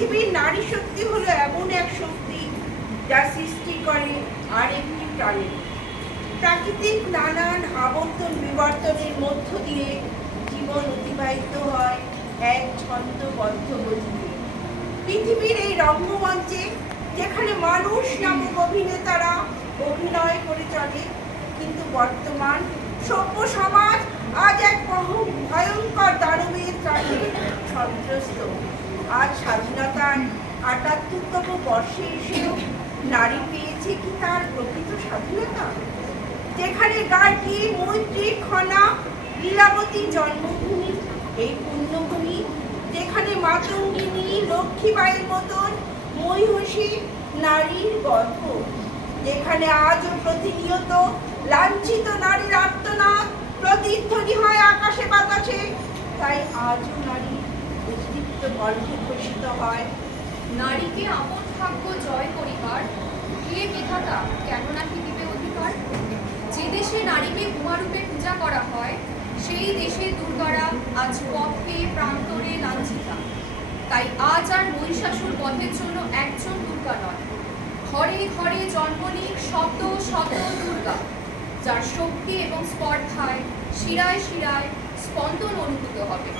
পৃথিবীর নারী শক্তি হলো এমন এক শক্তি যা সৃষ্টি করে আরেকটি প্রাণী। প্রাকৃতিক নানান আবর্তন বিবর্তনের মধ্য দিয়ে জীবন অতিবাহিত হয় এক ছন্দবদ্ধ গতিতে। পৃথিবীর এই রঙ্গমঞ্চে যেখানে মানুষ নামক অভিনেতারা অভিনয় করে চলে, কিন্তু বর্তমান সভ্য সমাজ আজ এক ভয়ঙ্কর দানবের ত্রাণে সন্ত্রস্ত। আজ স্বাধীনতার ৭৮তম বর্ষে এসেও নারী পেয়েছে কি তার প্রকৃত স্বাধীনতা? যেখানে গার্গী, মৈত্রী, খনা, লীলাবতী জন্মভূমি, এই পুণ্যভূমি, যেখানে মাতঙ্গিনী, লক্ষ্মীবাইয়ের মতন মহিষী নারীর গর্ভ, যেখানে আজও প্রতিনিয়ত লাঞ্ছিত নারীর আর্তনাদ প্রতিধ্বনি হয় আকাশে বাতাসে, তাই আজও নারীর অস্তিত্ব কণ্ঠে ঘোষিত হয়। নারীকে আপন ভাগ্য জয় করিবার কে বিধাতা কেন নাকি দিবে অধিকার? যে দেশে নারীকে উমারূপে পূজা করা হয়, সেই দেশে দুর্গারা আজ পথে প্রান্তরে লাঞ্ছিতা। তাই আজ আর মহিষাসুর বধের জন্য একজন দুর্গা নয়, ঘরে ঘরে জন্ম নিক শত শত দুর্গা, যার শক্তি এবং স্পর্ধায় শিরায় শিরায় স্পন্দন অনুভূত হবে।